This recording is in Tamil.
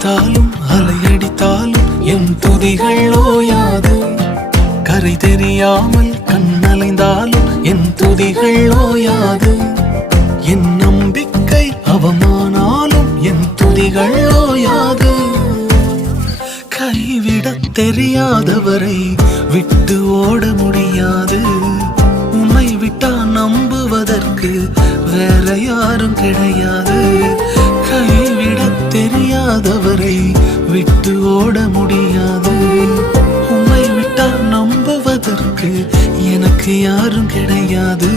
அடித்தாலும் அலையடித்தாலும் என் துதிகள் ஓயாது. கரை தெரியாமல் கண்ணலைந்தாலும் என் துதிகள் ஓயாது. என் நம்பிக்கை அவமானாலும் என் துதிகள் ஓயாது. கைவிடத் தெரியாதவரை விட்டு ஓட முடியாது. உன்னை விட்டா நம்புவதற்கு வேற யாரும் கிடையாது. கைவிடத் தெரியாதவரை விட்டு ஓட முடியாது. உன்னை விட்டா நம்புவதற்கு எனக்கு யாரும் கிடையாது.